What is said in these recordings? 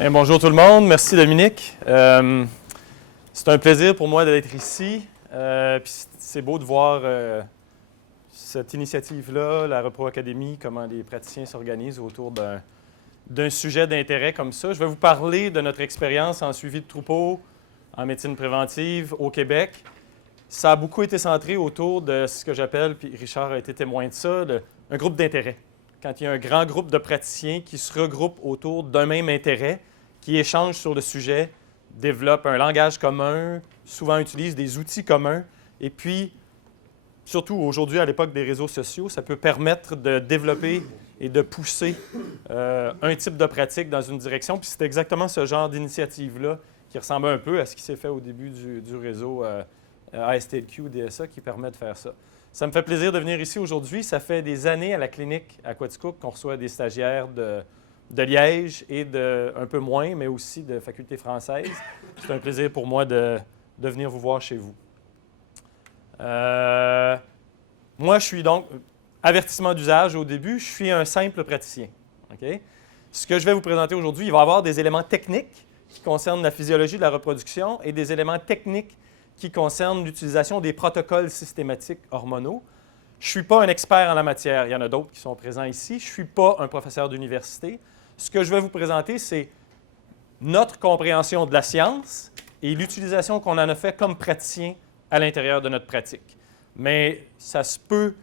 Bonjour tout le monde, merci Dominique. C'est un plaisir pour moi d'être ici. Puis c'est beau de voir cette initiative-là, la Repro Academy, comment les praticiens s'organisent autour d'un sujet d'intérêt comme ça. Je vais vous parler de notre expérience en suivi de troupeaux en médecine préventive au Québec. Ça a beaucoup été centré autour de ce que j'appelle, puis Richard a été témoin de ça, un groupe d'intérêt. Quand il y a un grand groupe de praticiens qui se regroupent autour d'un même intérêt, qui échangent sur le sujet, développent un langage commun, souvent utilisent des outils communs, et puis, surtout aujourd'hui, à l'époque des réseaux sociaux, ça peut permettre de développer et de pousser un type de pratique dans une direction. Puis c'est exactement ce genre d'initiative-là qui ressemble un peu à ce qui s'est fait au début du réseau ASTLQ, DSA, qui permet de faire ça. Ça me fait plaisir de venir ici aujourd'hui. Ça fait des années à la clinique à Quaticook qu'on reçoit des stagiaires de Liège et un peu moins, mais aussi de faculté française. C'est un plaisir pour moi de venir vous voir chez vous. Moi, je suis donc, avertissement d'usage au début, je suis un simple praticien. Okay? Ce que je vais vous présenter aujourd'hui, il va y avoir des éléments techniques qui concernent la physiologie de la reproduction et des éléments techniques qui concernent l'utilisation des protocoles systématiques hormonaux. Je ne suis pas un expert en la matière. Il y en a d'autres qui sont présents ici. Je ne suis pas un professeur d'université. Ce que je vais vous présenter, c'est notre compréhension de la science et l'utilisation qu'on en a fait comme praticien à l'intérieur de notre pratique. Mais ça se peut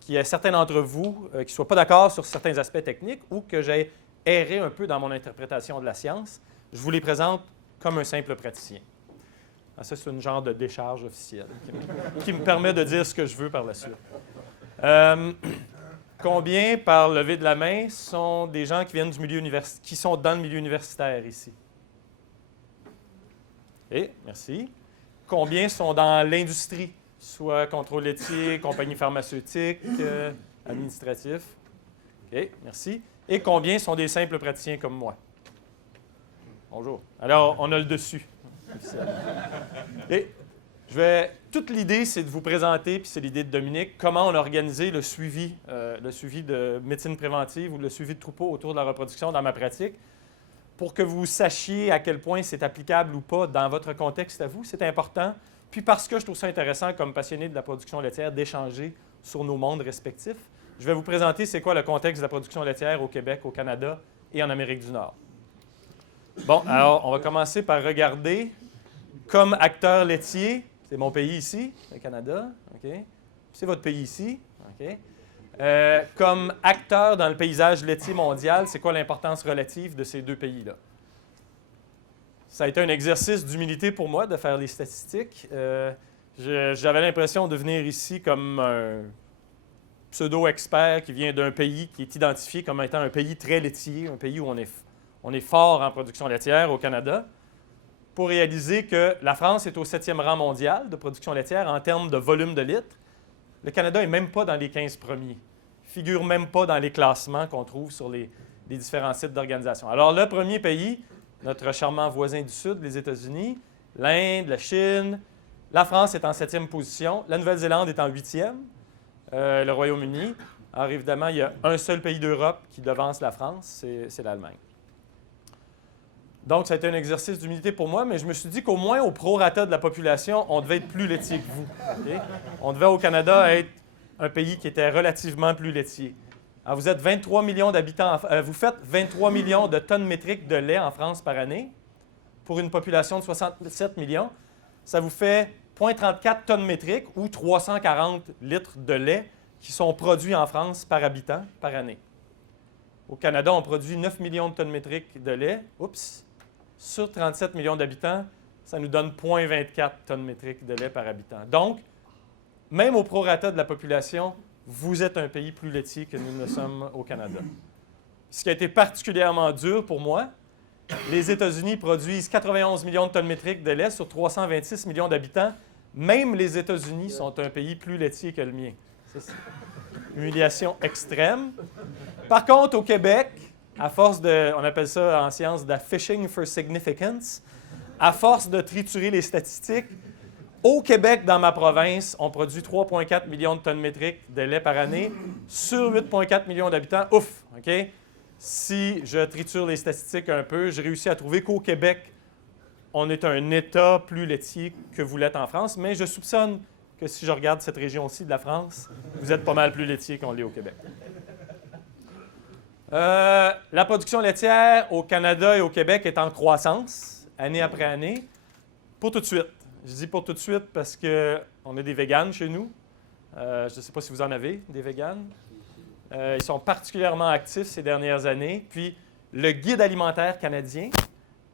qu'il y ait certains d'entre vous qui ne soient pas d'accord sur certains aspects techniques ou que j'ai erré un peu dans mon interprétation de la science. Je vous les présente comme un simple praticien. Ça, c'est une genre de décharge officielle qui me permet de dire ce que je veux par la suite. Combien, par lever de la main, sont des gens qui viennent du milieu qui sont dans le milieu universitaire ici? OK, merci. Combien sont dans l'industrie, soit contrôle laitier, compagnie pharmaceutique, administratif? OK, merci. Et combien sont des simples praticiens comme moi? Bonjour. Alors, on a le dessus. Et toute l'idée, c'est de vous présenter, puis c'est l'idée de Dominique, comment on a organisé le suivi de médecine préventive ou le suivi de troupeaux autour de la reproduction dans ma pratique, pour que vous sachiez à quel point c'est applicable ou pas dans votre contexte à vous. C'est important. Puis parce que je trouve ça intéressant, comme passionné de la production laitière, d'échanger sur nos mondes respectifs, je vais vous présenter c'est quoi le contexte de la production laitière au Québec, au Canada et en Amérique du Nord. Bon, alors, on va commencer par regarder comme acteur laitier, c'est mon pays ici, le Canada, OK? C'est votre pays ici, OK? Comme acteur dans le paysage laitier mondial, c'est quoi l'importance relative de ces deux pays-là? Ça a été un exercice d'humilité pour moi de faire les statistiques. J'avais l'impression de venir ici comme un pseudo-expert qui vient d'un pays qui est identifié comme étant un pays très laitier, un pays où on est fort en production laitière au Canada, pour réaliser que la France est au 7e rang mondial de production laitière en termes de volume de litres. Le Canada n'est même pas dans les 15 premiers. Il ne figure même pas dans les classements qu'on trouve sur les différents sites d'organisation. Alors, le premier pays, notre charmant voisin du Sud, les États-Unis, l'Inde, la Chine, la France est en 7e position, la Nouvelle-Zélande est en 8e, le Royaume-Uni. Alors, évidemment, il y a un seul pays d'Europe qui devance la France, c'est l'Allemagne. Donc, ça a été un exercice d'humilité pour moi, mais je me suis dit qu'au moins au prorata de la population, on devait être plus laitier que vous. Okay? On devait au Canada être un pays qui était relativement plus laitier. Alors, vous êtes 23 millions d'habitants, vous faites 23 millions de tonnes métriques de lait en France par année. Pour une population de 67 millions, ça vous fait 0,34 tonnes métriques ou 340 litres de lait qui sont produits en France par habitant par année. Au Canada, on produit 9 millions de tonnes métriques de lait. Oups! Sur 37 millions d'habitants, ça nous donne 0,24 tonnes métriques de lait par habitant. Donc, même au prorata de la population, vous êtes un pays plus laitier que nous ne sommes au Canada. Ce qui a été particulièrement dur pour moi, les États-Unis produisent 91 millions de tonnes métriques de lait sur 326 millions d'habitants. Même les États-Unis sont un pays plus laitier que le mien. C'est une humiliation extrême. Par contre, au Québec, à force on appelle ça en science de la fishing for significance, à force de triturer les statistiques, au Québec, dans ma province, on produit 3,4 millions de tonnes métriques de lait par année sur 8,4 millions d'habitants. Ouf! OK? si je triture les statistiques un peu, j'ai réussi à trouver qu'au Québec, on est un État plus laitier que vous l'êtes en France, mais je soupçonne que si je regarde cette région-ci de la France, vous êtes pas mal plus laitier qu'on l'est au Québec. La production laitière au Canada et au Québec est en croissance, année après année, pour tout de suite. Je dis pour tout de suite parce qu'on a des véganes chez nous. Je ne sais pas si vous en avez, des véganes. Ils sont particulièrement actifs ces dernières années. Puis, le guide alimentaire canadien,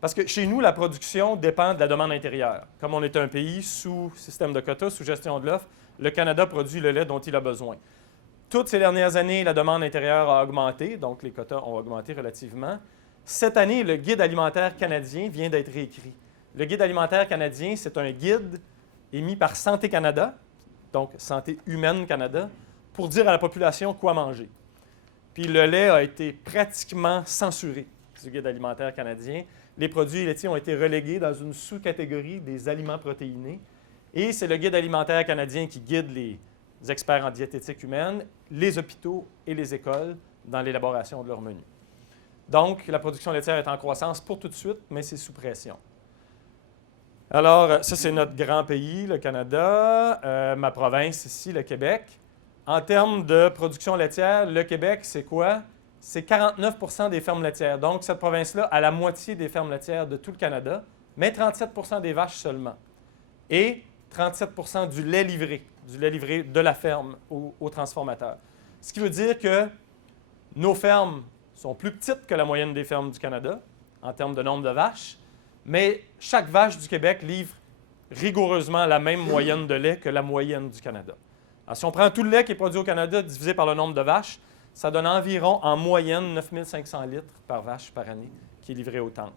parce que chez nous, la production dépend de la demande intérieure. Comme on est un pays sous système de quotas, sous gestion de l'offre, le Canada produit le lait dont il a besoin. Toutes ces dernières années, la demande intérieure a augmenté, donc les quotas ont augmenté relativement. Cette année, le guide alimentaire canadien vient d'être réécrit. Le guide alimentaire canadien, c'est un guide émis par Santé Canada, donc Santé humaine Canada, pour dire à la population quoi manger. Puis le lait a été pratiquement censuré du guide alimentaire canadien. Les produits laitiers ont été relégués dans une sous-catégorie des aliments protéinés. Et c'est le guide alimentaire canadien qui guide les experts en diététique humaine, les hôpitaux et les écoles dans l'élaboration de leur menu. Donc, la production laitière est en croissance pour tout de suite, mais c'est sous pression. Alors, ça, c'est notre grand pays, le Canada. Ma province ici, le Québec. En termes de production laitière, le Québec, c'est quoi? C'est 49 % des fermes laitières. Donc, cette province-là a la moitié des fermes laitières de tout le Canada, mais 37 % des vaches seulement. Et 37 % du lait livré de la ferme au transformateur. Ce qui veut dire que nos fermes sont plus petites que la moyenne des fermes du Canada en termes de nombre de vaches, mais chaque vache du Québec livre rigoureusement la même moyenne de lait que la moyenne du Canada. Alors, si on prend tout le lait qui est produit au Canada divisé par le nombre de vaches, ça donne environ, en moyenne, 9 500 litres par vache par année qui est livré au tank.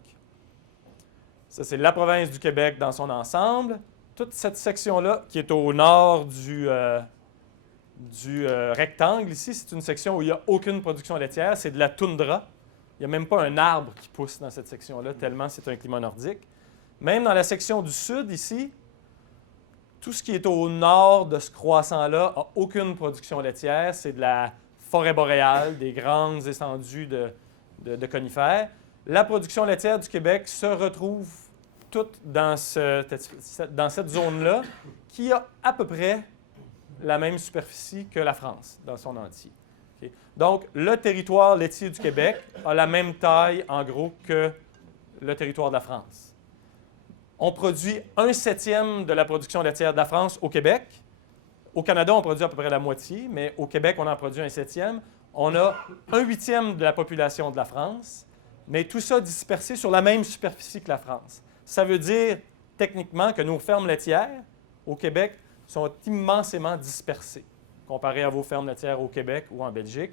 Ça, c'est la province du Québec dans son ensemble. Toute cette section-là, qui est au nord du rectangle ici, c'est une section où il n'y a aucune production laitière. C'est de la toundra. Il n'y a même pas un arbre qui pousse dans cette section-là, tellement c'est un climat nordique. Même dans la section du sud, ici, tout ce qui est au nord de ce croissant-là n'a aucune production laitière. C'est de la forêt boréale, des grandes étendues de conifères. La production laitière du Québec se retrouve toute dans cette zone-là, qui a à peu près la même superficie que la France dans son entier. Okay? Donc, le territoire laitier du Québec a la même taille, en gros, que le territoire de la France. On produit 1/7 de la production laitière de la France au Québec. Au Canada, on produit à peu près la moitié, mais au Québec, on en produit 1/7. On a 1/8 de la population de la France, mais tout ça dispersé sur la même superficie que la France. Ça veut dire, techniquement, que nos fermes laitières au Québec sont immensément dispersées comparé à vos fermes laitières au Québec ou en Belgique,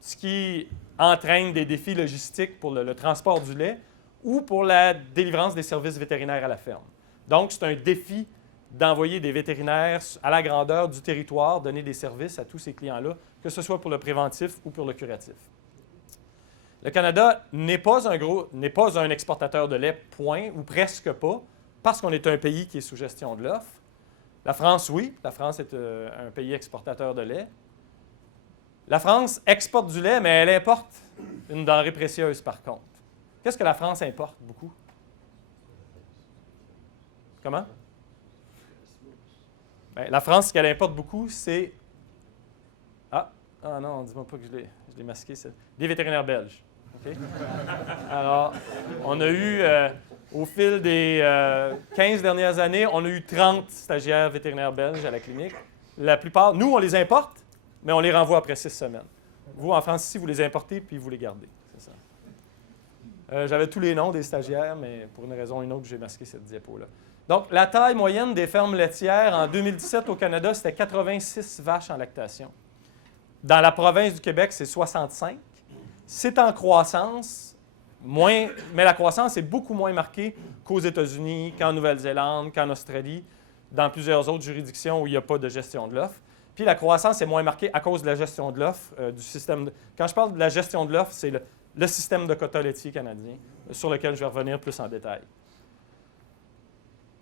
ce qui entraîne des défis logistiques pour le transport du lait ou pour la délivrance des services vétérinaires à la ferme. Donc, c'est un défi d'envoyer des vétérinaires à la grandeur du territoire, donner des services à tous ces clients-là, que ce soit pour le préventif ou pour le curatif. Le Canada n'est pas un exportateur de lait, point, ou presque pas, parce qu'on est un pays qui est sous gestion de l'offre. La France, oui. La France est un pays exportateur de lait. La France exporte du lait, mais elle importe une denrée précieuse, par contre. Qu'est-ce que la France importe beaucoup? Comment? Bien, la France, ce qu'elle importe beaucoup, c'est... Ah non, dis-moi pas que je l'ai masqué. Des vétérinaires belges. Okay? Alors, on a eu, au fil des 15 dernières années, on a eu 30 stagiaires vétérinaires belges à la clinique. La plupart, nous, on les importe, mais on les renvoie après 6 semaines. Vous, en France, ici, vous les importez puis vous les gardez. C'est ça. J'avais tous les noms des stagiaires, mais pour une raison ou une autre, j'ai masqué cette diapo-là. Donc, la taille moyenne des fermes laitières en 2017 au Canada, c'était 86 vaches en lactation. Dans la province du Québec, c'est 65. C'est en croissance, mais la croissance est beaucoup moins marquée qu'aux États-Unis, qu'en Nouvelle-Zélande, qu'en Australie, dans plusieurs autres juridictions où il n'y a pas de gestion de l'offre. Puis la croissance est moins marquée à cause de la gestion de l'offre, du système. Quand je parle de la gestion de l'offre, c'est le système de quotas laitiers canadien, sur lequel je vais revenir plus en détail.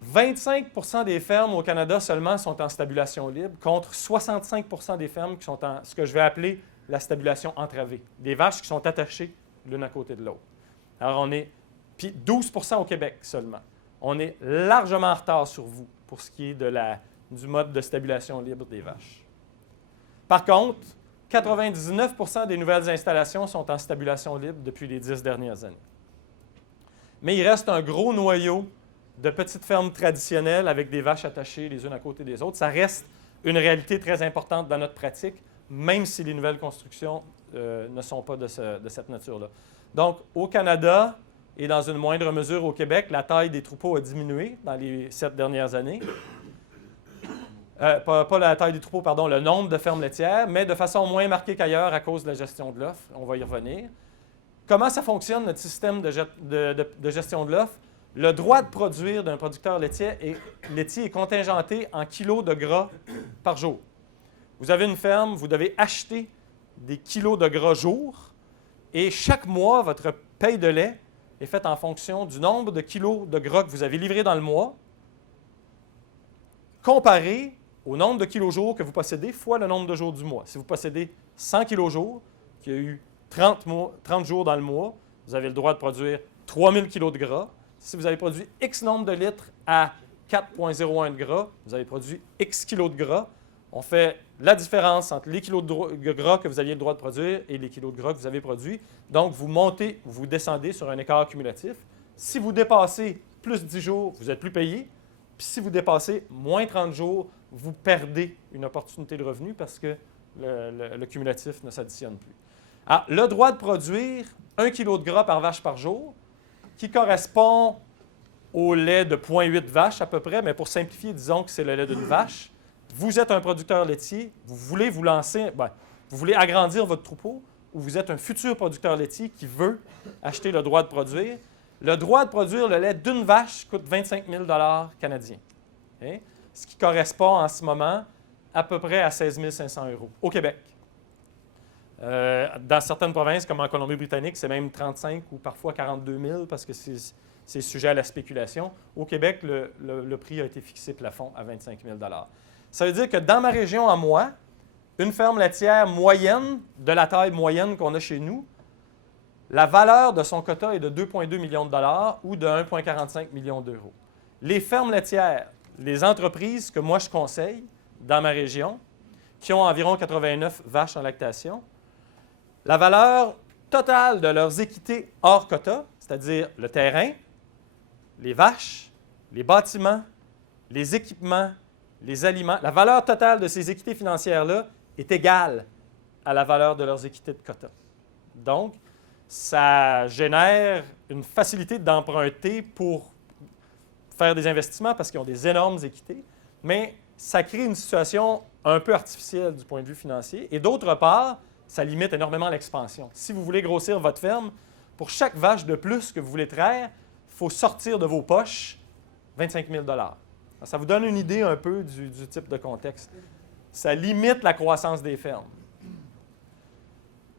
25 % des fermes au Canada seulement sont en stabulation libre, contre 65 % des fermes qui sont en ce que je vais appeler la stabulation entravée. Des vaches qui sont attachées l'une à côté de l'autre. Alors, on est... Puis 12 % au Québec seulement. On est largement en retard sur vous pour ce qui est du mode de stabulation libre des vaches. Par contre, 99 % des nouvelles installations sont en stabulation libre depuis les 10 dernières années. Mais il reste un gros noyau de petites fermes traditionnelles avec des vaches attachées les unes à côté des autres. Ça reste une réalité très importante dans notre pratique, même si les nouvelles constructions ne sont pas de cette nature-là. Donc, au Canada et dans une moindre mesure au Québec, la taille des troupeaux a diminué dans les 7 dernières années. Pas la taille des troupeaux, pardon, le nombre de fermes laitières, mais de façon moins marquée qu'ailleurs à cause de la gestion de l'offre. On va y revenir. Comment ça fonctionne, notre système de gestion de l'offre? Le droit de produire d'un producteur laitier est contingenté en kilos de gras par jour. Vous avez une ferme, vous devez acheter des kilos de gras jour, et chaque mois, votre paye de lait est faite en fonction du nombre de kilos de gras que vous avez livrés dans le mois, comparé au nombre de kilos jour que vous possédez fois le nombre de jours du mois. Si vous possédez 100 kilos jour, qu'il y a eu 30 jours dans le mois, vous avez le droit de produire 3000 kilos de gras. Si vous avez produit X nombre de litres à 4,01 de gras, vous avez produit X kilos de gras. On fait la différence entre les kilos de gras que vous aviez le droit de produire et les kilos de gras que vous avez produits. Donc, vous montez ou vous descendez sur un écart cumulatif. Si vous dépassez plus 10 jours, vous n'êtes plus payé. Puis si vous dépassez moins 30 jours, vous perdez une opportunité de revenu parce que le cumulatif ne s'additionne plus. Alors, le droit de produire 1 kg de gras par vache par jour, qui correspond au lait de 0,8 vache à peu près, mais pour simplifier, disons que c'est le lait d'une vache. Vous êtes un producteur laitier, vous voulez vous lancer, vous voulez agrandir votre troupeau, ou vous êtes un futur producteur laitier qui veut acheter le droit de produire. Le droit de produire le lait d'une vache coûte 25 000 canadiens, okay? Ce qui correspond en ce moment à peu près à 16 500 € au Québec. Dans certaines provinces, comme en Colombie-Britannique, c'est même 35 ou parfois 42 000 parce que c'est sujet à la spéculation. Au Québec, le prix a été fixé plafond à 25 000 $. Ça veut dire que dans ma région à moi, une ferme laitière moyenne, de la taille moyenne qu'on a chez nous, la valeur de son quota est de 2,2 millions de dollars ou de 1,45 million d'euros. Les fermes laitières, les entreprises que moi je conseille dans ma région, qui ont environ 89 vaches en lactation, la valeur totale de leurs équités hors quota, c'est-à-dire le terrain, les vaches, les bâtiments, les équipements, les aliments, la valeur totale de ces équités financières-là est égale à la valeur de leurs équités de quota. Donc, ça génère une facilité d'emprunter pour faire des investissements parce qu'ils ont des énormes équités, mais ça crée une situation un peu artificielle du point de vue financier. Et d'autre part, ça limite énormément l'expansion. Si vous voulez grossir votre ferme, pour chaque vache de plus que vous voulez traire, il faut sortir de vos poches 25 000 $. Ça vous donne une idée un peu du type de contexte. Ça limite la croissance des fermes.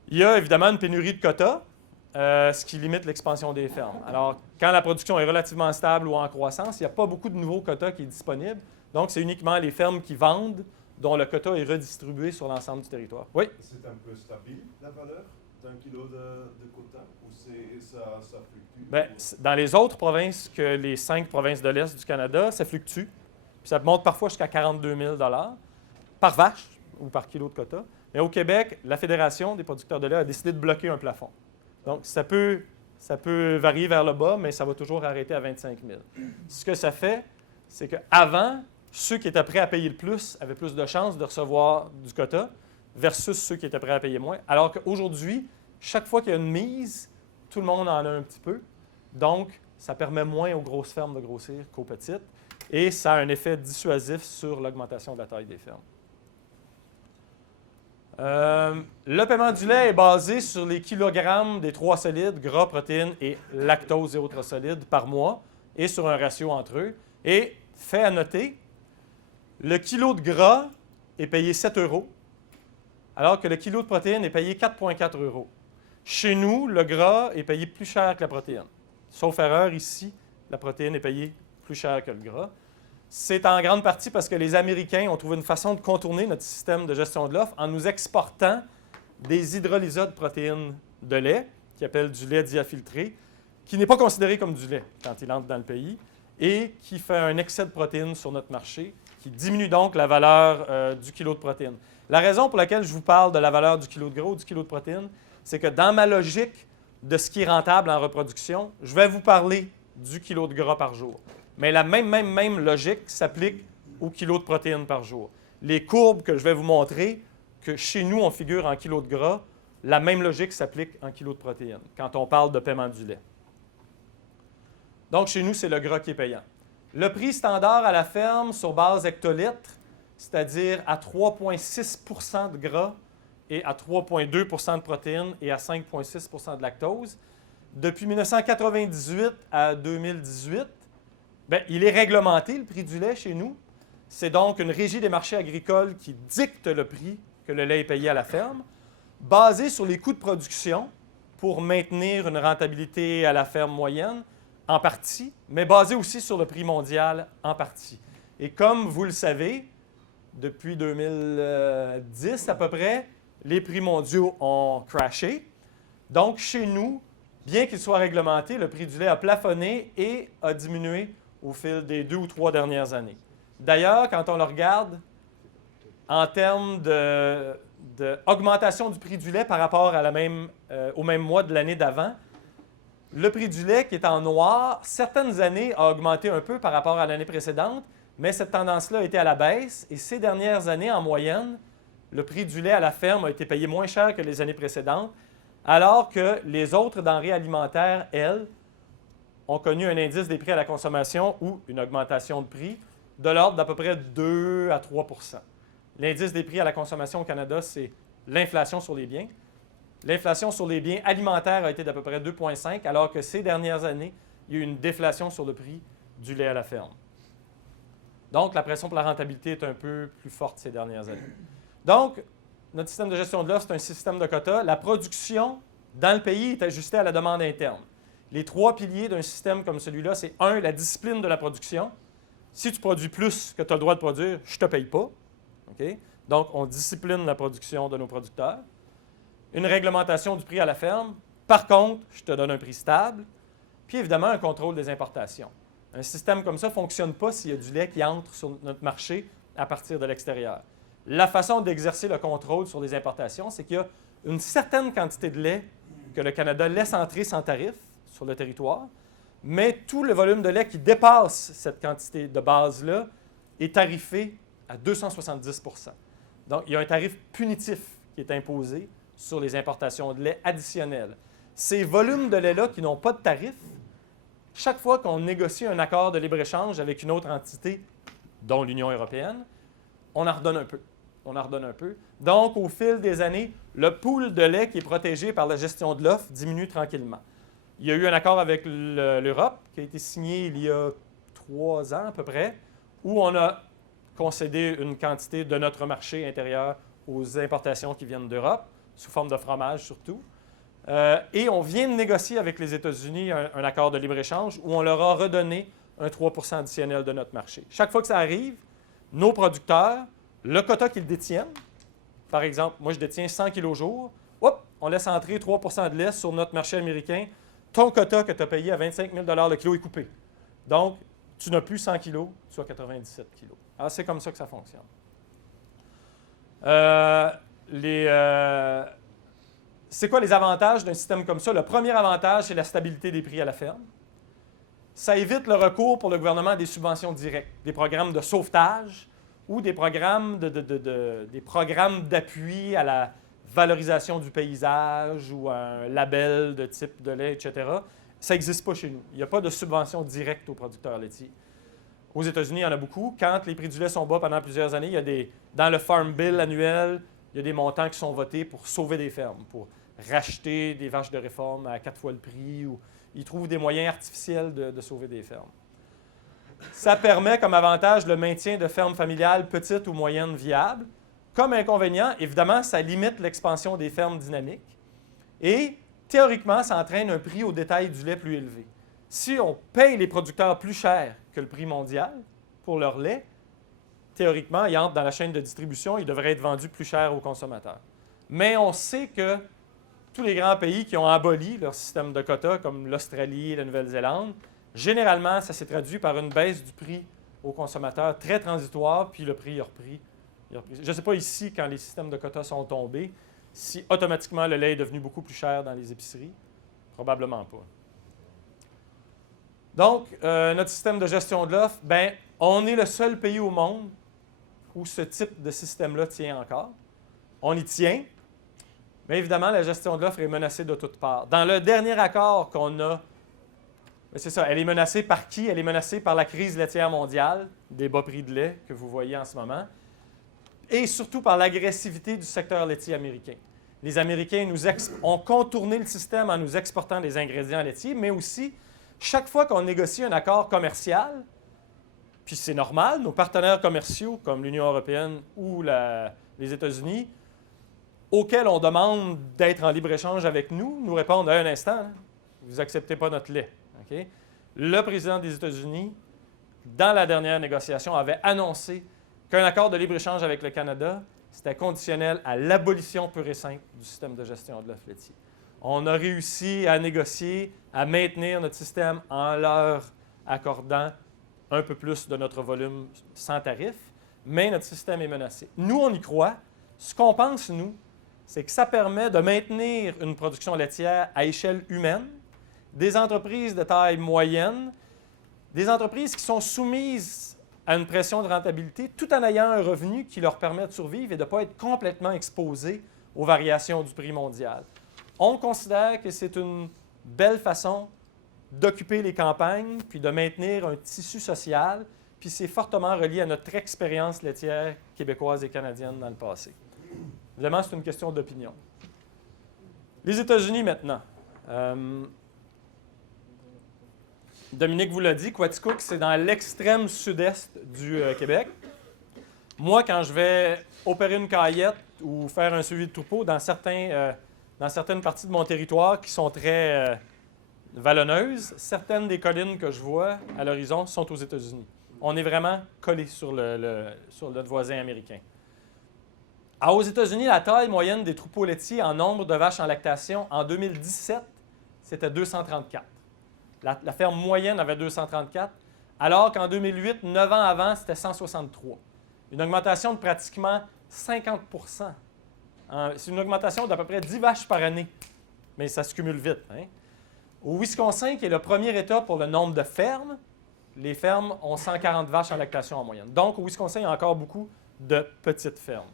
Il y a évidemment une pénurie de quotas, ce qui limite l'expansion des fermes. Alors, quand la production est relativement stable ou en croissance, il n'y a pas beaucoup de nouveaux quotas qui est disponible. Donc, c'est uniquement les fermes qui vendent dont le quota est redistribué sur l'ensemble du territoire. Oui? C'est un peu stable, la valeur d'un kilo de quota, ou ça fluctue? Bien, dans les autres provinces que les 5 provinces de l'Est du Canada, ça fluctue. Puis ça monte parfois jusqu'à 42 000 $ par vache ou par kilo de quota. Mais au Québec, la Fédération des producteurs de lait a décidé de bloquer un plafond. Donc, ça peut varier vers le bas, mais ça va toujours arrêter à 25 000. Ce que ça fait, c'est qu'avant, ceux qui étaient prêts à payer le plus avaient plus de chances de recevoir du quota versus ceux qui étaient prêts à payer moins. Alors qu'aujourd'hui, chaque fois qu'il y a une mise, tout le monde en a un petit peu. Donc, ça permet moins aux grosses fermes de grossir qu'aux petites. Et ça a un effet dissuasif sur l'augmentation de la taille des fermes. Le paiement du lait est basé sur les kilogrammes des 3 solides, gras, protéines et lactose et autres solides par mois, et sur un ratio entre eux. Et, fait à noter, le kilo de gras est payé 7 €, alors que le kilo de protéines est payé 4,4 €. Chez nous, le gras est payé plus cher que la protéine. Sauf erreur, ici, la protéine est payée plus cher que le gras. C'est en grande partie parce que les Américains ont trouvé une façon de contourner notre système de gestion de l'offre en nous exportant des hydrolysats de protéines de lait qui appelle du lait diafiltré, qui n'est pas considéré comme du lait quand il entre dans le pays et qui fait un excès de protéines sur notre marché, qui diminue donc la valeur du kilo de protéines. La raison pour laquelle je vous parle de la valeur du kilo de gras ou du kilo de protéines, c'est que dans ma logique de ce qui est rentable en reproduction, je vais vous parler du kilo de gras par jour. Mais la même logique s'applique au kilo de protéines par jour. Les courbes que je vais vous montrer, que chez nous, on figure en kilo de gras, la même logique s'applique en kilo de protéines quand on parle de paiement du lait. Donc, chez nous, c'est le gras qui est payant. Le prix standard à la ferme sur base hectolitre, c'est-à-dire à 3,6 % de gras et à 3,2 % de protéines et à 5,6 % de lactose, depuis 1998 à 2018, bien, il est réglementé, le prix du lait chez nous. C'est donc une régie des marchés agricoles qui dicte le prix que le lait est payé à la ferme, basé sur les coûts de production pour maintenir une rentabilité à la ferme moyenne, en partie, mais basé aussi sur le prix mondial en partie. Et comme vous le savez, depuis 2010 à peu près, les prix mondiaux ont crashé. Donc, chez nous, bien qu'il soit réglementé, le prix du lait a plafonné et a diminué au fil des 2 ou 3 dernières années. D'ailleurs, quand on le regarde en termes d'augmentation du prix du lait par rapport à au même mois de l'année d'avant, le prix du lait qui est en noir, certaines années a augmenté un peu par rapport à l'année précédente, mais cette tendance-là a été à la baisse et ces dernières années, en moyenne, le prix du lait à la ferme a été payé moins cher que les années précédentes, alors que les autres denrées alimentaires, elles, ont connu un indice des prix à la consommation ou une augmentation de prix de l'ordre d'à peu près 2 à 3 %. L'indice des prix à la consommation au Canada, c'est l'inflation sur les biens. L'inflation sur les biens alimentaires a été d'à peu près 2,5 alors que ces dernières années, il y a eu une déflation sur le prix du lait à la ferme. Donc, la pression pour la rentabilité est un peu plus forte ces dernières années. Donc, notre système de gestion de l'offre, c'est un système de quotas. La production dans le pays est ajustée à la demande interne. Les 3 piliers d'un système comme celui-là, c'est 1, la discipline de la production. Si tu produis plus que tu as le droit de produire, je ne te paye pas. Okay? Donc, on discipline la production de nos producteurs. Une réglementation du prix à la ferme. Par contre, je te donne un prix stable. Puis, évidemment, un contrôle des importations. Un système comme ça ne fonctionne pas s'il y a du lait qui entre sur notre marché à partir de l'extérieur. La façon d'exercer le contrôle sur les importations, c'est qu'il y a une certaine quantité de lait que le Canada laisse entrer sans tarif sur le territoire, mais tout le volume de lait qui dépasse cette quantité de base-là est tarifé à 270 %. Donc, il y a un tarif punitif qui est imposé sur les importations de lait additionnelles. Ces volumes de lait-là qui n'ont pas de tarif, chaque fois qu'on négocie un accord de libre-échange avec une autre entité, dont l'Union européenne, on en redonne un peu. On en redonne un peu. Donc, au fil des années, le pool de lait qui est protégé par la gestion de l'offre diminue tranquillement. Il y a eu un accord avec l'Europe qui a été signé il y a 3 ans à peu près, où on a concédé une quantité de notre marché intérieur aux importations qui viennent d'Europe, sous forme de fromage surtout. Et on vient de négocier avec les États-Unis un accord de libre-échange où on leur a redonné un 3 % additionnel de notre marché. Chaque fois que ça arrive, nos producteurs, le quota qu'ils détiennent, par exemple, moi je détiens 100 kg jour, on laisse entrer 3 % de lait sur notre marché américain. Ton quota que tu as payé à 25 000 $ le kilo est coupé. Donc, tu n'as plus 100 kg, tu as 97 kg. Alors, c'est comme ça que ça fonctionne. C'est quoi les avantages d'un système comme ça? Le premier avantage, c'est la stabilité des prix à la ferme. Ça évite le recours pour le gouvernement à des subventions directes, des programmes de sauvetage ou des programmes d'appui à la valorisation du paysage ou un label de type de lait, etc. Ça n'existe pas chez nous. Il n'y a pas de subvention directe aux producteurs laitiers. Aux États-Unis, il y en a beaucoup. Quand les prix du lait sont bas pendant plusieurs années, dans le Farm Bill annuel, il y a des montants qui sont votés pour sauver des fermes, pour racheter des vaches de réforme à 4 fois le prix, ou ils trouvent des moyens artificiels de sauver des fermes. Ça permet comme avantage le maintien de fermes familiales petites ou moyennes viables. Comme inconvénient, évidemment, ça limite l'expansion des fermes dynamiques et théoriquement, ça entraîne un prix au détail du lait plus élevé. Si on paye les producteurs plus cher que le prix mondial pour leur lait, théoriquement, ils entrent dans la chaîne de distribution, ils devraient être vendus plus cher aux consommateurs. Mais on sait que tous les grands pays qui ont aboli leur système de quotas, comme l'Australie et la Nouvelle-Zélande, généralement, ça s'est traduit par une baisse du prix aux consommateurs très transitoire, puis le prix a repris. Je ne sais pas ici, quand les systèmes de quotas sont tombés, si automatiquement le lait est devenu beaucoup plus cher dans les épiceries. Probablement pas. Donc, notre système de gestion de l'offre, bien, on est le seul pays au monde où ce type de système-là tient encore. On y tient, mais évidemment, la gestion de l'offre est menacée de toutes parts. Dans le dernier accord qu'on a, c'est ça, elle est menacée par qui? Elle est menacée par la crise laitière mondiale, des bas prix de lait que vous voyez en ce moment, et surtout par l'agressivité du secteur laitier américain. Les Américains ont contourné le système en nous exportant des ingrédients laitiers, mais aussi, chaque fois qu'on négocie un accord commercial, puis c'est normal, nos partenaires commerciaux, comme l'Union européenne ou les États-Unis, auxquels on demande d'être en libre-échange avec nous, nous répondent à un instant, hein, vous n'acceptez pas notre lait. Okay? Le président des États-Unis, dans la dernière négociation, avait annoncé qu'un accord de libre-échange avec le Canada, c'était conditionnel à l'abolition pure et simple du système de gestion de l'offre laitier. On a réussi à négocier, à maintenir notre système en leur accordant un peu plus de notre volume sans tarif, mais notre système est menacé. Nous, on y croit. Ce qu'on pense, nous, c'est que ça permet de maintenir une production laitière à échelle humaine, des entreprises de taille moyenne, des entreprises qui sont soumises à une pression de rentabilité, tout en ayant un revenu qui leur permet de survivre et de ne pas être complètement exposés aux variations du prix mondial. On considère que c'est une belle façon d'occuper les campagnes, puis de maintenir un tissu social, puis c'est fortement relié à notre expérience laitière québécoise et canadienne dans le passé. Évidemment, c'est une question d'opinion. Les États-Unis maintenant. Dominique vous l'a dit, Quaticook, c'est dans l'extrême sud-est du Québec. Moi, quand je vais opérer une caillette ou faire un suivi de troupeau dans certaines parties de mon territoire qui sont très vallonneuses, certaines des collines que je vois à l'horizon sont aux États-Unis. On est vraiment collé sur notre voisin américain. Alors, aux États-Unis, la taille moyenne des troupeaux laitiers en nombre de vaches en lactation en 2017, c'était 234. La ferme moyenne avait 234, alors qu'en 2008, 9 ans avant, c'était 163. Une augmentation de pratiquement 50 %. C'est une augmentation d'à peu près 10 vaches par année, mais ça se cumule vite. Hein? Au Wisconsin, qui est le premier État pour le nombre de fermes, les fermes ont 140 vaches en lactation en moyenne. Donc, au Wisconsin, il y a encore beaucoup de petites fermes.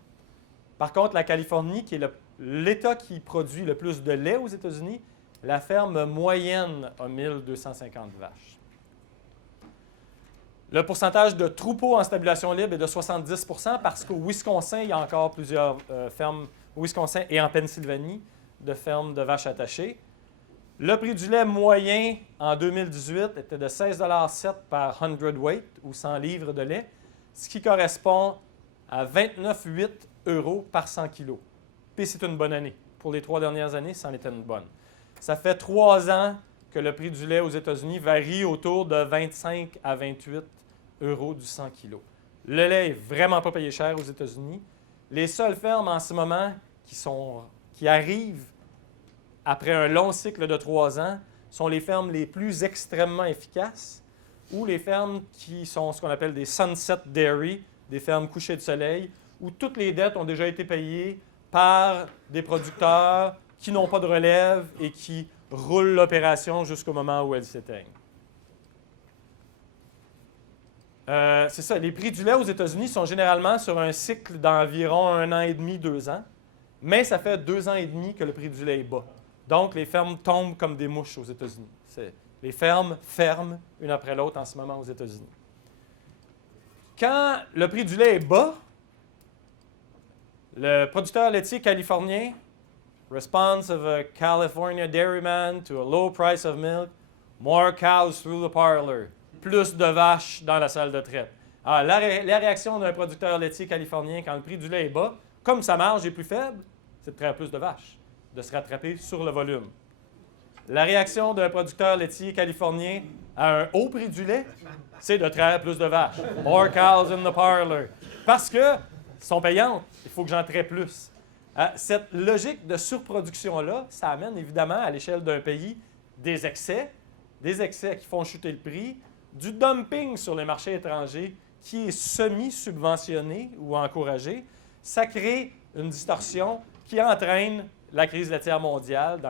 Par contre, la Californie, qui est l'État qui produit le plus de lait aux États-Unis, la ferme moyenne a 1250 vaches. Le pourcentage de troupeaux en stabulation libre est de 70 % parce qu'au Wisconsin, il y a encore plusieurs fermes, au Wisconsin et en Pennsylvanie, de fermes de vaches attachées. Le prix du lait moyen en 2018 était de 16,07 $ par 100 weight, ou 100 livres de lait, ce qui correspond à 29,8 € par 100 kg. Puis c'est une bonne année. Pour les 3 dernières années, c'en était une bonne. Ça fait 3 ans que le prix du lait aux États-Unis varie autour de 25 à 28 € du 100 kg. Le lait n'est vraiment pas payé cher aux États-Unis. Les seules fermes en ce moment qui arrivent après un long cycle de 3 ans sont les fermes les plus extrêmement efficaces ou les fermes qui sont ce qu'on appelle des sunset dairy, des fermes couchées de soleil, où toutes les dettes ont déjà été payées par des producteurs qui n'ont pas de relève et qui roulent l'opération jusqu'au moment où elle s'éteigne. C'est ça, les prix du lait aux États-Unis sont généralement sur un cycle d'environ 1 an et demi, 2 ans, mais ça fait 2 ans et demi que le prix du lait est bas. Donc, les fermes tombent comme des mouches aux États-Unis. Les fermes ferment une après l'autre en ce moment aux États-Unis. Quand le prix du lait est bas, le producteur laitier californien, response of a California dairyman to a low price of milk, more cows through the parlor, plus de vaches dans la salle de traite. Alors, la réaction d'un producteur laitier californien quand le prix du lait est bas, comme sa marge est plus faible, c'est de traire plus de vaches, de se rattraper sur le volume. La réaction d'un producteur laitier californien à un haut prix du lait, c'est de traire plus de vaches. More cows in the parlor. Parce que sont payantes, il faut que j'en traite plus. Cette logique de surproduction-là, ça amène évidemment à l'échelle d'un pays des excès qui font chuter le prix, du dumping sur les marchés étrangers qui est semi-subventionné ou encouragé. Ça crée une distorsion qui entraîne la crise laitière mondiale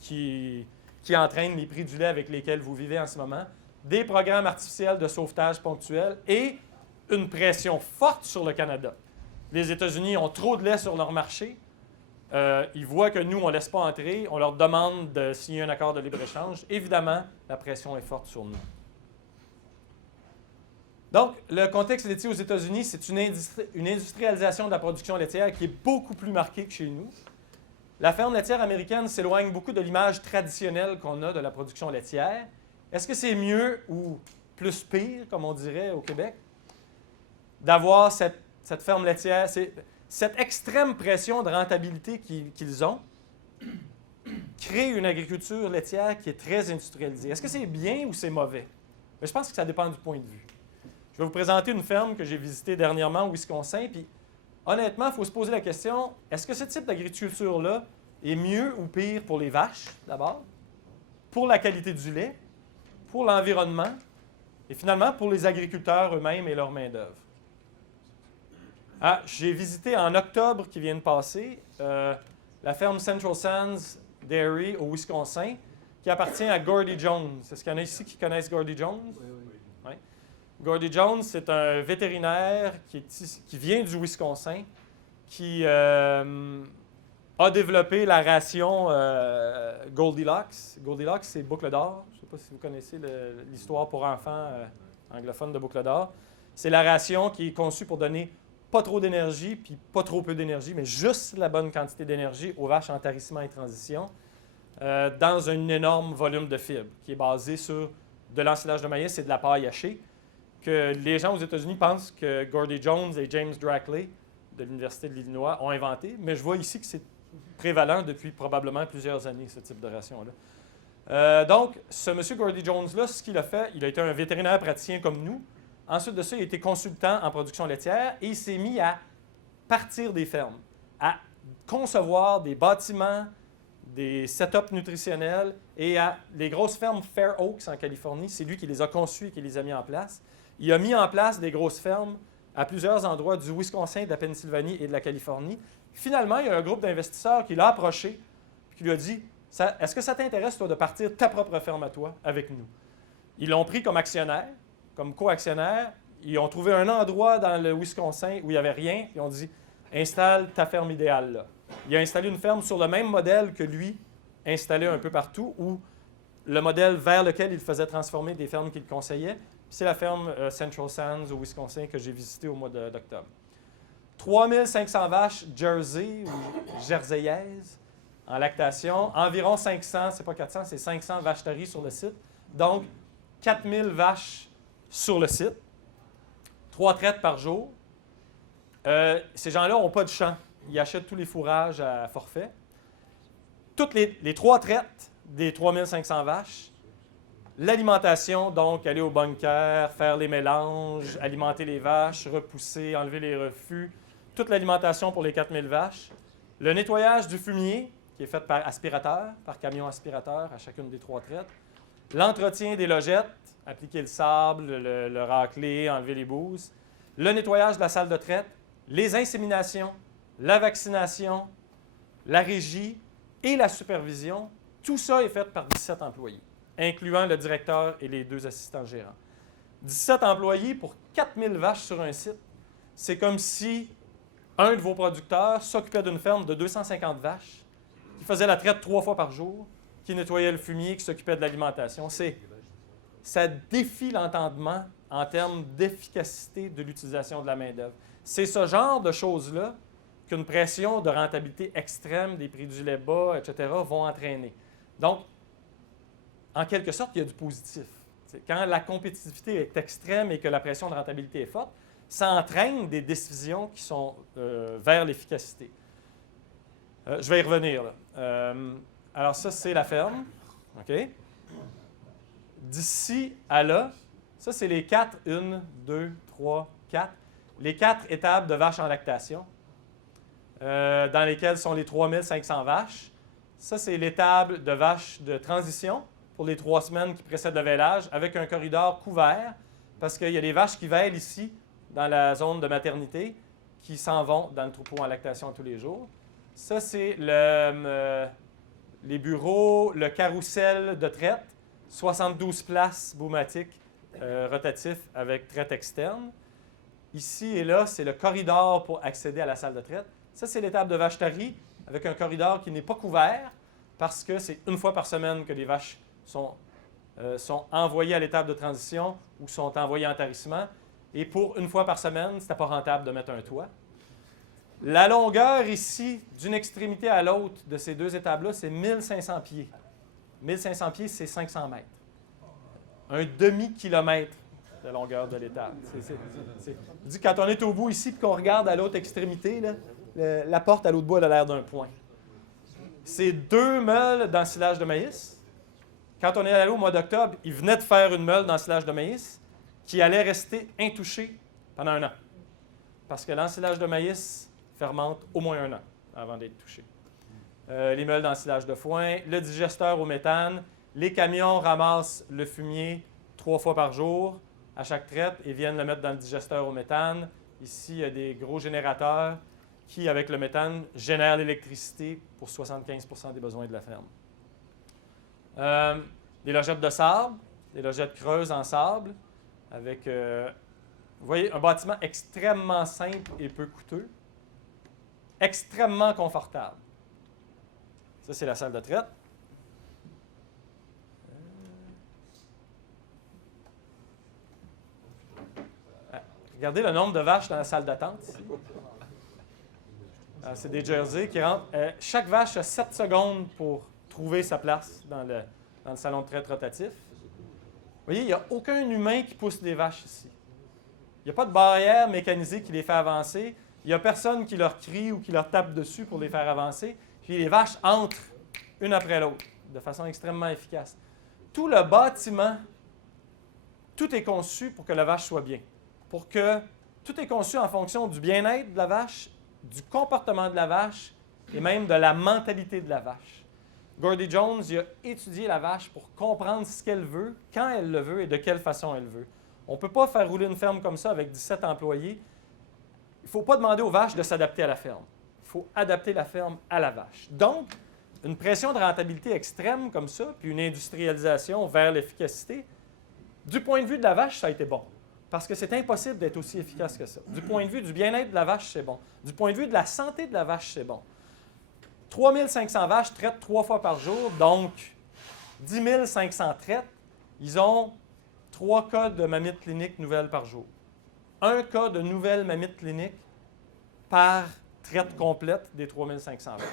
qui entraîne les prix du lait avec lesquels vous vivez en ce moment, des programmes artificiels de sauvetage ponctuels et une pression forte sur le Canada. Les États-Unis ont trop de lait sur leur marché. Ils voient que nous, on ne laisse pas entrer. On leur demande de signer un accord de libre-échange. Évidemment, la pression est forte sur nous. Donc, le contexte laitier aux États-Unis, c'est une industrialisation de la production laitière qui est beaucoup plus marquée que chez nous. La ferme laitière américaine s'éloigne beaucoup de l'image traditionnelle qu'on a de la production laitière. Est-ce que c'est mieux ou plus pire, comme on dirait au Québec, d'avoir cette ferme laitière, cette extrême pression de rentabilité qu'ils ont, crée une agriculture laitière qui est très industrialisée. Est-ce que c'est bien ou c'est mauvais? Mais je pense que ça dépend du point de vue. Je vais vous présenter une ferme que j'ai visitée dernièrement au Wisconsin, puis honnêtement, il faut se poser la question, est-ce que ce type d'agriculture-là est mieux ou pire pour les vaches, d'abord, pour la qualité du lait, pour l'environnement, et finalement pour les agriculteurs eux-mêmes et leur main-d'œuvre? J'ai visité en octobre qui vient de passer la ferme Central Sands Dairy au Wisconsin, qui appartient à Gordie Jones. Est-ce qu'il y en a ici qui connaissent Gordie Jones? Oui. Gordie Jones, c'est un vétérinaire qui vient du Wisconsin, qui a développé la ration Goldilocks. Goldilocks, c'est Boucle d'or. Je ne sais pas si vous connaissez l'histoire pour enfants anglophones de Boucle d'or. C'est la ration qui est conçue pour donner pas trop d'énergie, puis pas trop peu d'énergie, mais juste la bonne quantité d'énergie aux vaches en tarissement et transition, dans un énorme volume de fibres, qui est basé sur de l'ensilage de maïs et de la paille hachée, que les gens aux États-Unis pensent que Gordie Jones et James Drackley de l'Université de l'Illinois ont inventé, mais je vois ici que c'est prévalent depuis probablement plusieurs années, ce type de ration-là. Donc, ce monsieur Gordie Jones-là, ce qu'il a fait, il a été un vétérinaire praticien comme nous. Ensuite de ça, il a été consultant en production laitière et il s'est mis à partir des fermes, à concevoir des bâtiments, des setups nutritionnels et à les grosses fermes Fair Oaks en Californie. C'est lui qui les a conçues et qui les a mis en place. Il a mis en place des grosses fermes à plusieurs endroits du Wisconsin, de la Pennsylvanie et de la Californie. Finalement, il y a un groupe d'investisseurs qui l'a approché et qui lui a dit « Est-ce que ça t'intéresse, toi, de partir ta propre ferme à toi avec nous? » Ils l'ont pris comme actionnaire, comme co-actionnaire. Ils ont trouvé un endroit dans le Wisconsin où il n'y avait rien. Ils ont dit « Installe ta ferme idéale là. » Il a installé une ferme sur le même modèle que lui, installé un peu partout, où le modèle vers lequel il faisait transformer des fermes qu'il conseillait. C'est la ferme Central Sands au Wisconsin que j'ai visitée au mois d'octobre. 3500 vaches Jersey ou jerseyaises en lactation, environ 500, c'est pas 400, c'est 500 vacheteries sur le site. Donc, 4000 vaches sur le site, 3 traites par jour. Ces gens-là n'ont pas de champ. Ils achètent tous les fourrages à forfait. Toutes les 3 traites des 3500 vaches, l'alimentation, donc aller au bunker, faire les mélanges, alimenter les vaches, repousser, enlever les refus, toute l'alimentation pour les 4000 vaches. Le nettoyage du fumier, qui est fait par aspirateur, par camion aspirateur à chacune des 3 traites. L'entretien des logettes, appliquer le sable, le racler, enlever les bouses. Le nettoyage de la salle de traite, les inséminations, la vaccination, la régie et la supervision. Tout ça est fait par 17 employés, incluant le directeur et les 2 assistants gérants. 17 employés pour 4000 vaches sur un site. C'est comme si un de vos producteurs s'occupait d'une ferme de 250 vaches, qui faisait la traite 3 fois par jour, qui nettoyait le fumier, qui s'occupait de l'alimentation. Ça défie l'entendement en termes d'efficacité de l'utilisation de la main-d'œuvre. C'est ce genre de choses-là qu'une pression de rentabilité extrême, des prix du lait bas, etc., vont entraîner. Donc, en quelque sorte, il y a du positif. Quand la compétitivité est extrême et que la pression de rentabilité est forte, ça entraîne des décisions qui sont vers l'efficacité. Je vais y revenir. Là. Alors ça, c'est la ferme. OK? D'ici à là, ça, c'est les 4, 1, 2, 3, 4. Les 4 étapes de vaches en lactation. dans lesquelles sont les 3500 vaches. Ça, c'est l'étable de vaches de transition pour les 3 semaines qui précèdent le vêlage, avec un corridor couvert, parce qu'il y a des vaches qui vêlent ici, dans la zone de maternité, qui s'en vont dans le troupeau en lactation tous les jours. Ça, c'est les bureaux, le carrousel de traite, 72 places boumatiques rotatifs avec traite externe. Ici et là, c'est le corridor pour accéder à la salle de traite. Ça, c'est l'étable de vache tarie avec un corridor qui n'est pas couvert parce que c'est une fois par semaine que les vaches sont envoyées à l'étape de transition ou sont envoyées en tarissement. Et pour une fois par semaine, ce n'était pas rentable de mettre un toit. La longueur ici, d'une extrémité à l'autre de ces deux étables-là, c'est 1500 pieds. 1500 pieds, c'est 500 mètres. Un demi-kilomètre de longueur de l'étable. Je dis, quand on est au bout ici et qu'on regarde à l'autre extrémité, là, la porte à l'autre bout, elle a l'air d'un point. C'est 2 meules d'ensilage de maïs. Quand on est allé au mois d'octobre, ils venaient de faire une meule d'ensilage de maïs qui allait rester intouchée pendant 1 an. Parce que l'ensilage de maïs fermente au moins 1 an avant d'être touché. Les meules d'ensilage de foin, le digesteur au méthane, les camions ramassent le fumier 3 fois par jour à chaque traite et viennent le mettre dans le digesteur au méthane. Ici, il y a des gros générateurs qui, avec le méthane, génèrent l'électricité pour 75% des besoins de la ferme. Des logettes de sable, des logettes creuses en sable, avec, vous voyez, un bâtiment extrêmement simple et peu coûteux, extrêmement confortable. Ça, c'est la salle de traite. Regardez le nombre de vaches dans la salle d'attente. C'est des jerseys qui rentrent. Chaque vache a 7 secondes pour trouver sa place dans le salon de traite rotatif. Vous voyez, il n'y a aucun humain qui pousse les vaches ici. Il n'y a pas de barrière mécanisée qui les fait avancer. Il n'y a personne qui leur crie ou qui leur tape dessus pour les faire avancer. Puis les vaches entrent une après l'autre de façon extrêmement efficace. Tout le bâtiment, tout est conçu pour que la vache soit bien. Tout est conçu en fonction du bien-être de la vache, du comportement de la vache et même de la mentalité de la vache. Gordie Jones il a étudié la vache pour comprendre ce qu'elle veut, quand elle le veut et de quelle façon elle veut. On ne peut pas faire rouler une ferme comme ça avec 17 employés. Il ne faut pas demander aux vaches de s'adapter à la ferme. Il faut adapter la ferme à la vache. Donc, une pression de rentabilité extrême comme ça, puis une industrialisation vers l'efficacité, du point de vue de la vache, ça a été bon. Parce que c'est impossible d'être aussi efficace que ça. Du point de vue du bien-être de la vache, c'est bon. Du point de vue de la santé de la vache, c'est bon. 3500 vaches traitent 3 fois par jour, donc 10 500 traites. Ils ont 3 cas de mammites cliniques nouvelles par jour. 1 cas de nouvelles mammites cliniques par traite complète des 3500 vaches.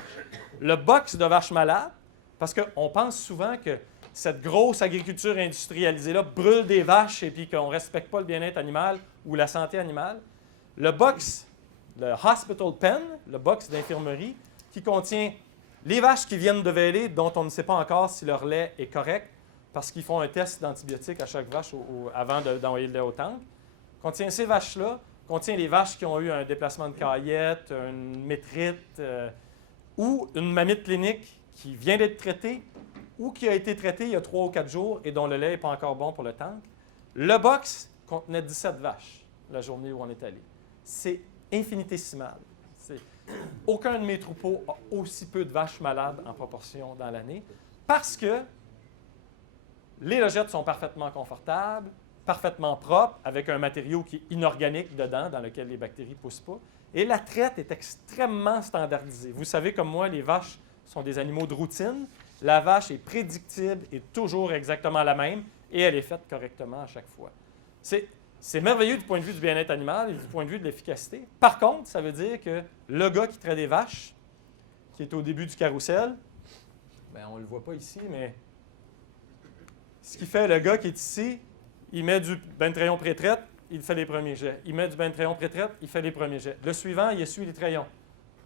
Le box de vaches malades, parce qu'on pense souvent que cette grosse agriculture industrialisée-là brûle des vaches et puis qu'on ne respecte pas le bien-être animal ou la santé animale. Le box, le hospital pen, le box d'infirmerie, qui contient les vaches qui viennent de vêler, dont on ne sait pas encore si leur lait est correct, parce qu'ils font un test d'antibiotiques à chaque vache avant d'envoyer le lait au tank. Contient ces vaches-là, contient les vaches qui ont eu un déplacement de caillette, une métrite ou une mamite clinique qui vient d'être traitée ou qui a été traitée il y a 3 ou 4 jours et dont le lait n'est pas encore bon pour le tank. Le box contenait 17 vaches la journée où on est allé. C'est infinitésimal. Aucun de mes troupeaux a aussi peu de vaches malades en proportion dans l'année parce que les logettes sont parfaitement confortables, parfaitement propres, avec un matériau qui est inorganique dedans, dans lequel les bactéries ne poussent pas. Et la traite est extrêmement standardisée. Vous savez comme moi, les vaches sont des animaux de routine. La vache est prédictible et toujours exactement la même, et elle est faite correctement à chaque fois. C'est merveilleux du point de vue du bien-être animal et du point de vue de l'efficacité. Par contre, ça veut dire que le gars qui traite des vaches, qui est au début du carrousel, bien, on ne le voit pas ici, mais ce qu'il fait, le gars qui est ici, il met du bentrayon pré-traite, il fait les premiers jets. Il met du bentrayon pré-traite, il fait les premiers jets. Le suivant, il essuie les trayons.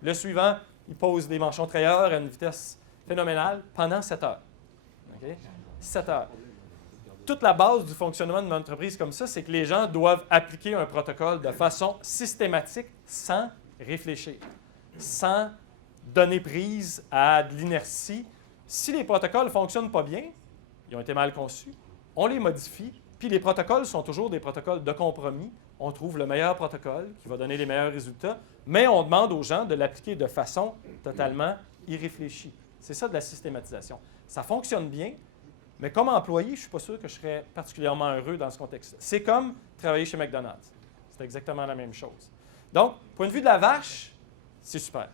Le suivant, il pose des manchons trayeurs à une vitesse phénoménale pendant 7 heures. Okay? 7 heures. Toute la base du fonctionnement d'une entreprise comme ça, c'est que les gens doivent appliquer un protocole de façon systématique sans réfléchir. sans donner prise à de l'inertie. Si les protocoles ne fonctionnent pas bien, ils ont été mal conçus, on les modifie, puis les protocoles sont toujours des protocoles de compromis. On trouve le meilleur protocole qui va donner les meilleurs résultats, mais on demande aux gens de l'appliquer de façon totalement irréfléchie. C'est ça de la systématisation. Ça fonctionne bien, mais comme employé, je ne suis pas sûr que je serais particulièrement heureux dans ce contexte. C'est comme travailler chez McDonald's. C'est exactement la même chose. Donc, point de vue de la vache, c'est super.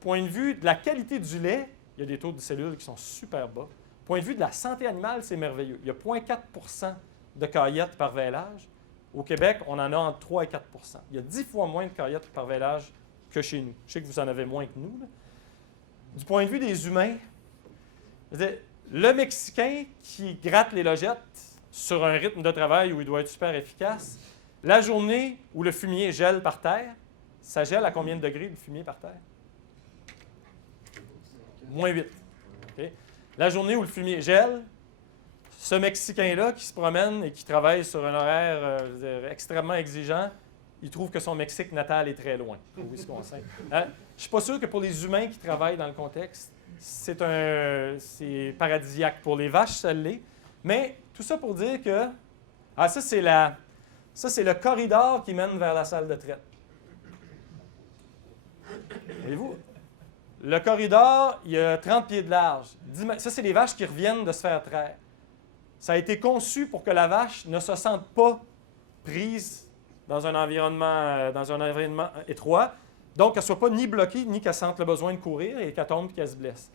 Point de vue de la qualité du lait, il y a des taux de cellules qui sont super bas. Point de vue de la santé animale, c'est merveilleux. Il y a 0,4 de caillettes par vêlage. Au Québec, on en a entre 3 et 4 Il y a 10 fois moins de caillettes par vêlage que chez nous. Je sais que vous en avez moins que nous. Là. Du point de vue des humains, le Mexicain qui gratte les logettes sur un rythme de travail où il doit être super efficace, la journée où le fumier gèle par terre, ça gèle à combien de degrés le fumier par terre? Moins 8. Okay. La journée où le fumier gèle, ce Mexicain-là qui se promène et qui travaille sur un horaire extrêmement exigeant, il trouve que son Mexique natal est très loin, au Wisconsin. Je ne suis pas sûr que pour les humains qui travaillent dans le contexte, c'est paradisiaque. Pour les vaches, ça l'est. Mais tout ça pour dire que ça, c'est le corridor qui mène vers la salle de traite. Voyez-vous? Le corridor, il y a 30 pieds de large. Ça, c'est les vaches qui reviennent de se faire traire. Ça a été conçu pour que la vache ne se sente pas prise dans un environnement étroit, donc qu'elle ne soit pas ni bloquée, ni qu'elle sente le besoin de courir et qu'elle tombe et qu'elle se blesse.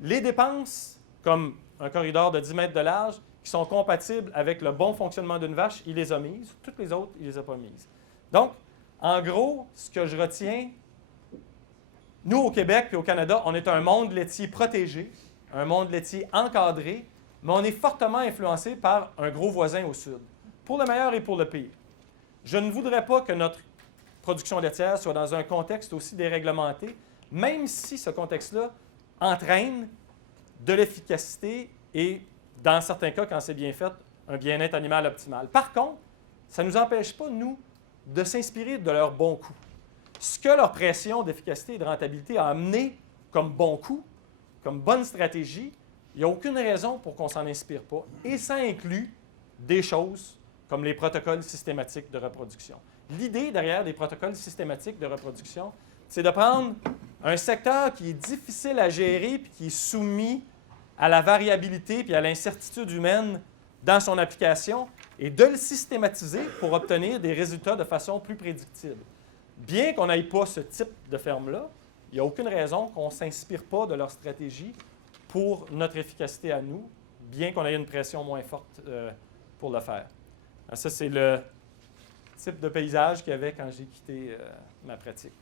Les dépenses, comme un corridor de 10 mètres de large, qui sont compatibles avec le bon fonctionnement d'une vache, il les a mises. Toutes les autres, il ne les a pas mises. Donc, en gros, ce que je retiens, nous, au Québec et au Canada, on est un monde laitier protégé, un monde laitier encadré, mais on est fortement influencé par un gros voisin au sud, pour le meilleur et pour le pire. Je ne voudrais pas que notre production laitière soit dans un contexte aussi déréglementé, même si ce contexte-là entraîne de l'efficacité et, dans certains cas, quand c'est bien fait, un bien-être animal optimal. Par contre, ça ne nous empêche pas, nous, de s'inspirer de leurs bons coups. Ce que leur pression d'efficacité et de rentabilité a amené comme bon coup, comme bonne stratégie, il n'y a aucune raison pour qu'on ne s'en inspire pas. Et ça inclut des choses comme les protocoles systématiques de reproduction. L'idée derrière les protocoles systématiques de reproduction, c'est de prendre un secteur qui est difficile à gérer puis qui est soumis à la variabilité puis à l'incertitude humaine dans son application et de le systématiser pour obtenir des résultats de façon plus prédictible. Bien qu'on n'aille pas ce type de ferme-là, il n'y a aucune raison qu'on ne s'inspire pas de leur stratégie pour notre efficacité à nous, bien qu'on ait une pression moins forte pour le faire. Ça, c'est le type de paysage qu'il y avait quand j'ai quitté ma pratique.